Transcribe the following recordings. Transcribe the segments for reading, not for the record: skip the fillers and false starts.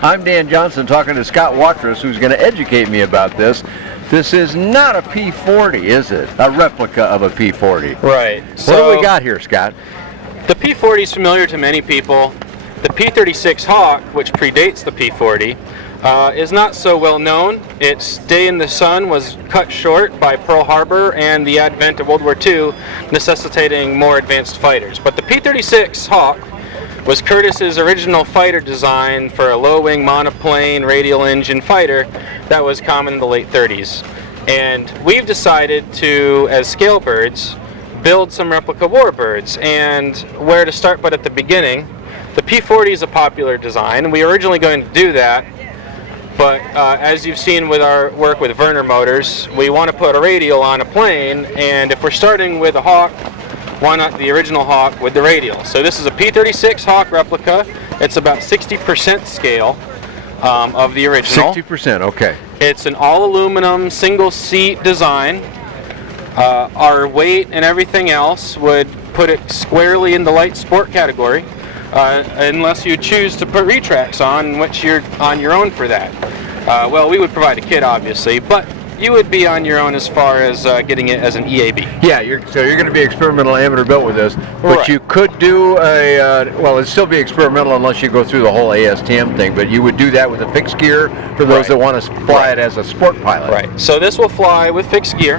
I'm Dan Johnson talking to Scott Watrous, who's going to educate me about this. This is not a P40, is it? A replica of a P40. Right. What do we got here, Scott? The P40 is familiar to many people. The P36 Hawk, which predates the P40, is not so well known. Its day in the sun was cut short by Pearl Harbor and the advent of World War II, necessitating more advanced fighters. But the P36 Hawk was Curtis's original fighter design for a low-wing monoplane radial engine fighter that was common in the late 30s. And we've decided to, as ScaleBirds, build some replica warbirds. And where to start but at the beginning, the P40 is a popular design. We were originally going to do that, but as you've seen with our work with Werner motors, we want to put a radial on a plane, and if we're starting with a Hawk, why not the original Hawk with the radial? So this is a P36 Hawk replica. It's about 60% scale of the original. 60%, okay. It's an all-aluminum, single-seat design. Our weight and everything else would put it squarely in the light sport category. Unless you choose to put retracts on, which you're on your own for that. Well, we would provide a kit, obviously, but you would be on your own as far as getting it as an EAB. Yeah, so you're going to be experimental amateur built with this, but right. You could do a, well, it'd still be experimental unless you go through the whole ASTM thing, but you would do that with a fixed gear for those right. that want to fly it as a sport pilot. Right, so this will fly with fixed gear.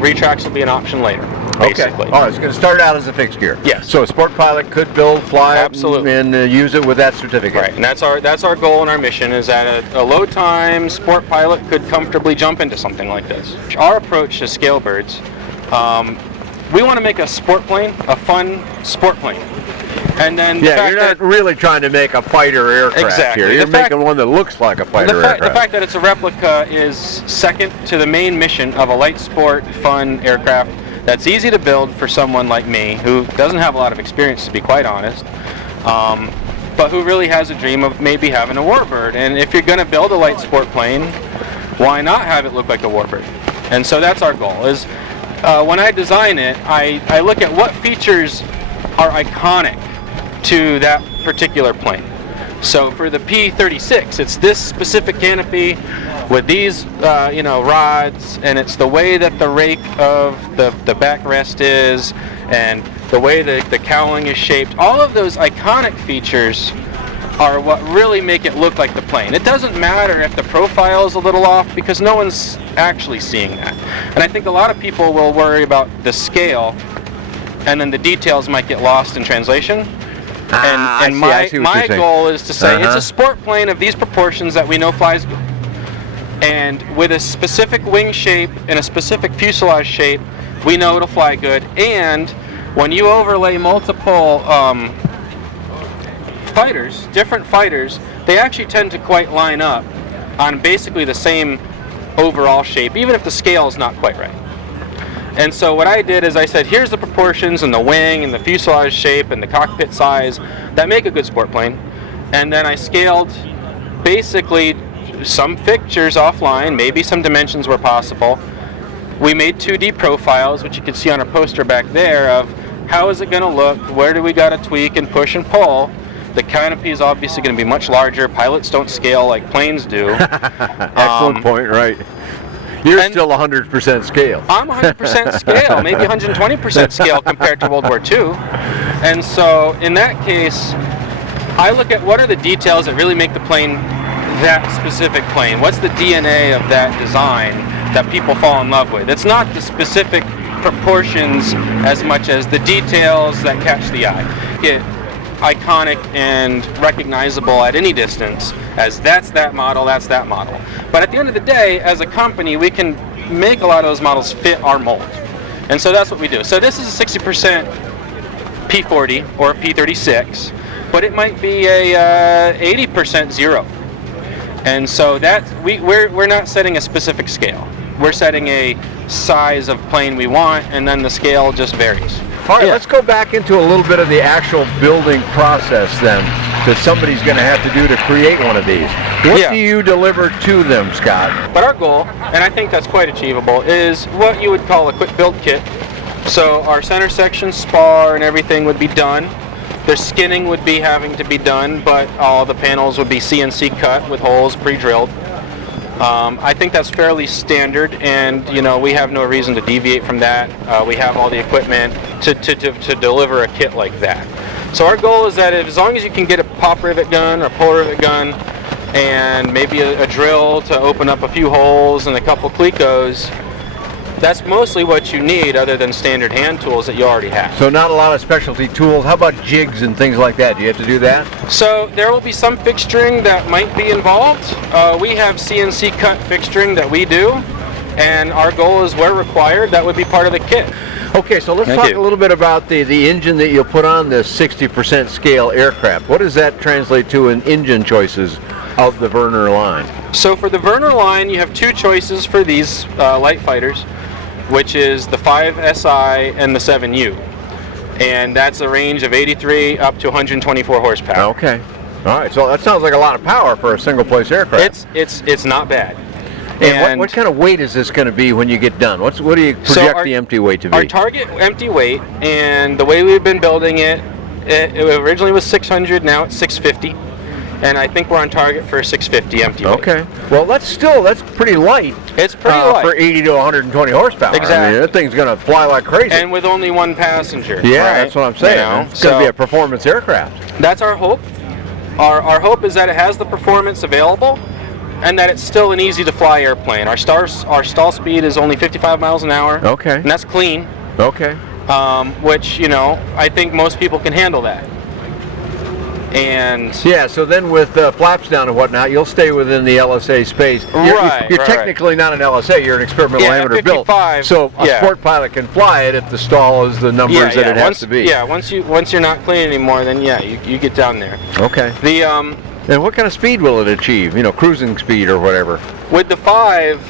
Retracts will be an option later. Basically. Okay. Oh, it's going to start out as a fixed gear. Yes. So a sport pilot could build, fly, absolutely, and use it with that certificate. Right, and that's our goal and our mission is that a low time sport pilot could comfortably jump into something like this. Our approach to ScaleBirds, we want to make a sport plane, a fun sport plane. And then yeah, you're not really trying to make a fighter aircraft exactly. here. You're making one that looks like a fighter aircraft. The fact that it's a replica is second to the main mission of a light sport, fun aircraft that's easy to build for someone like me who doesn't have a lot of experience, to be quite honest, but who really has a dream of maybe having a warbird. And if you're going to build a light sport plane, why not have it look like a warbird? And so that's our goal. Is when I design it, I look at what features are iconic to that particular plane. So for the P36, it's this specific canopy with these rods, and it's the way that the rake of the backrest is, and the way the cowling is shaped. All of those iconic features are what really make it look like the plane. It doesn't matter if the profile is a little off, because no one's actually seeing that. And I think a lot of people will worry about the scale, and then the details might get lost in translation. And my goal is to say it's a sport plane of these proportions that we know flies good. And with a specific wing shape and a specific fuselage shape, we know it'll fly good. And when you overlay multiple fighters, different fighters, they actually tend to quite line up on basically the same overall shape, even if the scale is not quite right. And so what I did is I said, here's the proportions and the wing and the fuselage shape and the cockpit size that make a good sport plane. And then I scaled basically some fixtures offline, maybe some dimensions were possible. We made 2D profiles, which you can see on our poster back there, of how is it going to look, where do we got to tweak and push and pull. The canopy is obviously going to be much larger. Pilots don't scale like planes do. Excellent point, right. You're still 100% scale. I'm 100% scale, maybe 120% scale compared to World War II. And so in that case, I look at what are the details that really make the plane that specific plane. What's the DNA of that design that people fall in love with? It's not the specific proportions as much as the details that catch the eye. Get iconic and recognizable at any distance as that's that model, that's that model. But at the end of the day, as a company, we can make a lot of those models fit our mold. And so that's what we do. So this is a 60% P40 or a P36, but it might be a 80% zero. And so that we're not setting a specific scale. We're setting a size of plane we want, and then the scale just varies. All right, let's go back into a little bit of the actual building process then that somebody's going to have to do to create one of these. What do you deliver to them, Scott? But our goal, and I think that's quite achievable, is what you would call a quick build kit. So our center section, spar, and everything would be done. Their skinning would be having to be done, but all the panels would be CNC cut with holes pre-drilled. I think that's fairly standard, and we have no reason to deviate from that. We have all the equipment to deliver a kit like that. So our goal is that as long as you can get a pop rivet gun or pull-rivet gun and maybe a drill to open up a few holes and a couple clecos, that's mostly what you need, other than standard hand tools that you already have. So not a lot of specialty tools. How about jigs and things like that? Do you have to do that? So there will be some fixturing that might be involved. We have CNC cut fixturing that we do, and our goal is where required, that would be part of the kit. Okay, so let's talk a little bit about the engine that you'll put on this 60% scale aircraft. What does that translate to in engine choices of the Werner line? So for the Werner line, you have two choices for these light fighters, which is the 5SI and the 7U. And that's a range of 83 up to 124 horsepower. Okay. All right, so that sounds like a lot of power for a single place aircraft. It's not bad. And what kind of weight is this going to be when you get done? What do you project the empty weight to be? Our target empty weight, and the way we've been building it, it originally was 600, now it's 650. And I think we're on target for a 650 empty weight. Okay. Well, that's pretty light. It's pretty light. For 80 to 120 horsepower. Exactly. I mean, that thing's going to fly like crazy. And with only one passenger. Yeah, right? that's what I'm saying. It's going to be a performance aircraft. That's our hope. Our hope is that it has the performance available, and that it's still an easy to fly airplane. Our stall speed is only 55 miles an hour. Okay. And that's clean. Okay. Which, I think most people can handle that. And yeah, so then with flaps down and whatnot, you'll stay within the LSA space. You're technically not an LSA, you're an experimental amateur built. So a sport pilot can fly it if the stall is the numbers that it has to be. Yeah, once you're not clean anymore, then you get down there. Okay. And what kind of speed will it achieve? Cruising speed or whatever. With the 5,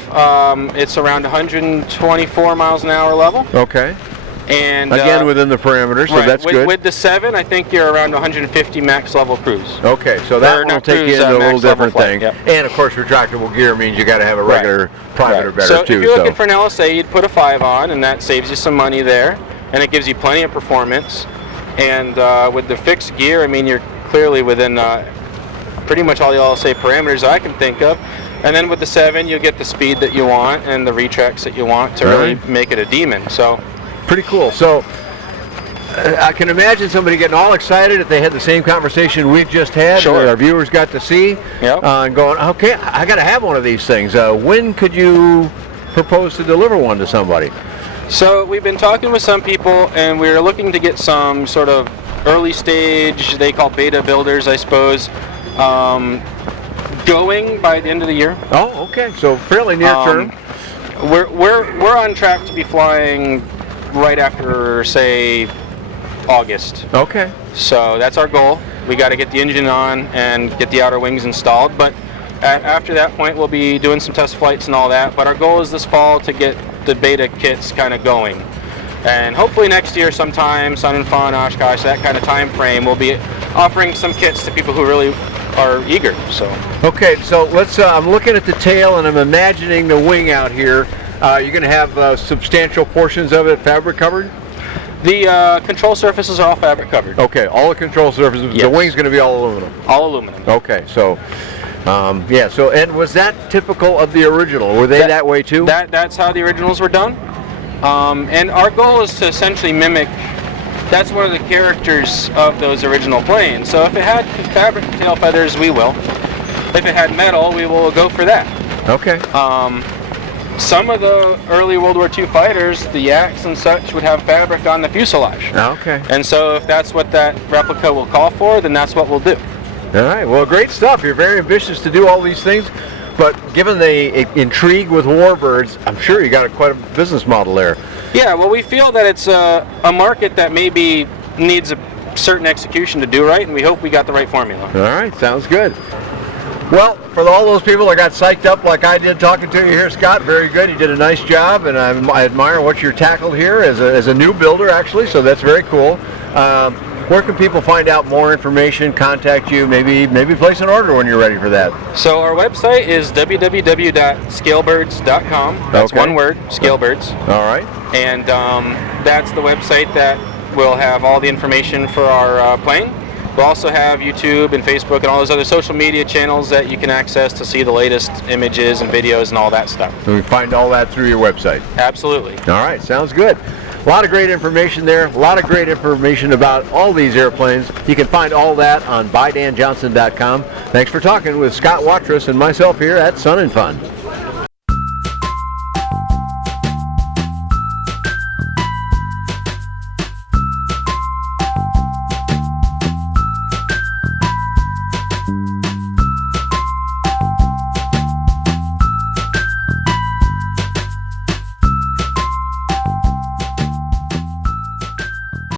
it's around 124 miles an hour level. Okay. And again, within the parameters, so that's good. With the 7, I think you're around 150 max level cruise. Okay, so that will take you into a little different thing. Yep. And of course, retractable gear means you got to have a regular private or better so too. So if you're looking for an LSA, you'd put a 5 on, and that saves you some money there, and it gives you plenty of performance. And with the fixed gear, I mean, you're clearly within pretty much all the LSA parameters I can think of. And then with the 7, you'll get the speed that you want and the retracts that you want to really make it a demon. So. Pretty cool. So I can imagine somebody getting all excited if they had the same conversation we just had, that our viewers got to see, and going, okay, I got to have one of these things. When could you propose to deliver one to somebody? So we've been talking with some people, and we're looking to get some sort of early stage, they call beta builders, I suppose, going by the end of the year. Oh, okay. So fairly near term. We're on track to be flying right after, say, August. Okay. So that's our goal. We got to get the engine on and get the outer wings installed. But after that point, we'll be doing some test flights and all that. But our goal is this fall to get the beta kits kind of going. And hopefully next year sometime, Sun and Fun, Oshkosh, that kind of time frame, we'll be offering some kits to people who really are eager. So. Okay, so let's. I'm looking at the tail and I'm imagining the wing out here. You're going to have substantial portions of it fabric covered? The control surfaces are all fabric covered. Okay, all the control surfaces. Yes. The wing's going to be all aluminum. All aluminum. Okay, so yeah. So, and was that typical of the original? Were they that way too? That's how the originals were done. And our goal is to essentially mimic. That's one of the characters of those original planes. So if it had fabric tail feathers, we will. If it had metal, we will go for that. Okay. Some of the early World War II fighters, the yaks and such, would have fabric on the fuselage. Okay. And so if that's what that replica will call for, then that's what we'll do. All right. Well, great stuff. You're very ambitious to do all these things, but given the intrigue with warbirds, I'm sure you got quite a business model there. Yeah. Well, we feel that it's a market that maybe needs a certain execution to do right, and we hope we got the right formula. All right. Sounds good. Well, for all those people that got psyched up like I did talking to you here, Scott, very good. You did a nice job, and I admire what you're tackled here as a new builder, actually, so that's very cool. Where can people find out more information, contact you, maybe place an order when you're ready for that? So our website is www.scalebirds.com. That's one word, ScaleBirds. All right. And that's the website that will have all the information for our plane. We'll also have YouTube and Facebook and all those other social media channels that you can access to see the latest images and videos and all that stuff. And we find all that through your website. Absolutely. All right, sounds good. A lot of great information there, a lot of great information about all these airplanes. You can find all that on BuyDanJohnson.com. Thanks for talking with Scott Watrous and myself here at Sun and Fun.